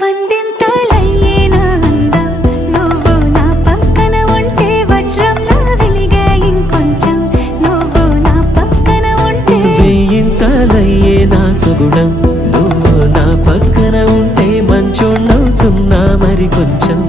వందింతలయ్యేనా అందం నువ్వు నా పక్కన ఉంటే వజ్రంలా వెలిగే ఇంకొంచెం నువ్వు నా పక్కన ఉంటే వెయ్యింతలయ్యేనా సుగుణం నువ్వు నా పక్కన ఉంటే మంచోణ్ణవుతున్నా మరి కొంచెం